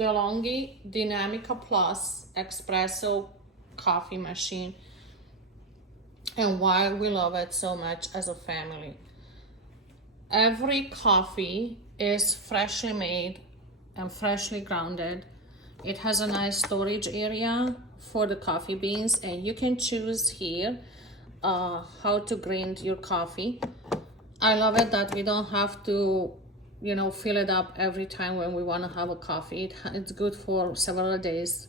DeLonghi Dinamica Plus Espresso coffee machine, and why we love it so much as a family. Every coffee is freshly made and freshly grounded. It has a nice storage area for the coffee beans, and you can choose here how to grind your coffee. I love it that we don't have to, fill it up every time when we want to have a coffee. It's good for several days.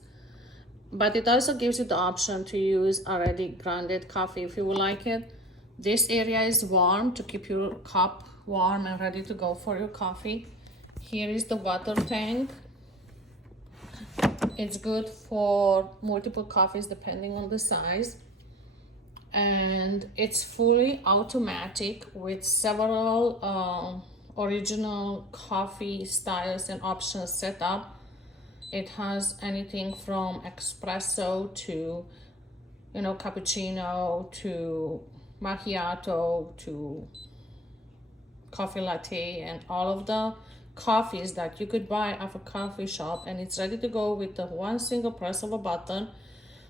But it also gives you the option to use already grounded coffee if you would like it. This area is warm to keep your cup warm and ready to go for your coffee. Here is the water tank. It's good for multiple coffees depending on the size. And it's fully automatic with several original coffee styles and options set up. It has anything from espresso to, cappuccino to macchiato to coffee latte, and all of the coffees that you could buy at a coffee shop, and it's ready to go with the one single press of a button.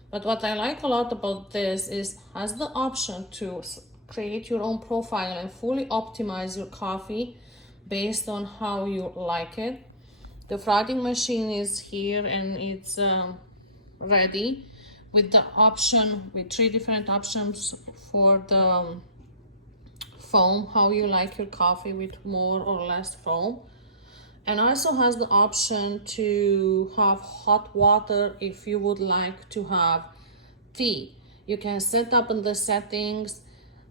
But what I like a lot about this is has the option to create your own profile and fully optimize your coffee based on how you like it. The frothing machine is here, and it's ready with the option, with 3 different options for the foam, how you like your coffee with more or less foam. And also has the option to have hot water if you would like to have tea. You can set up in the settings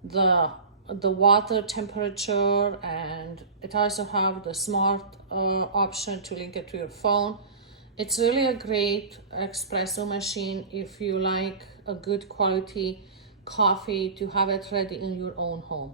the water temperature, and it also have the smart option to link it to your phone. It's really a great espresso machine if you like a good quality coffee to have it ready in your own home.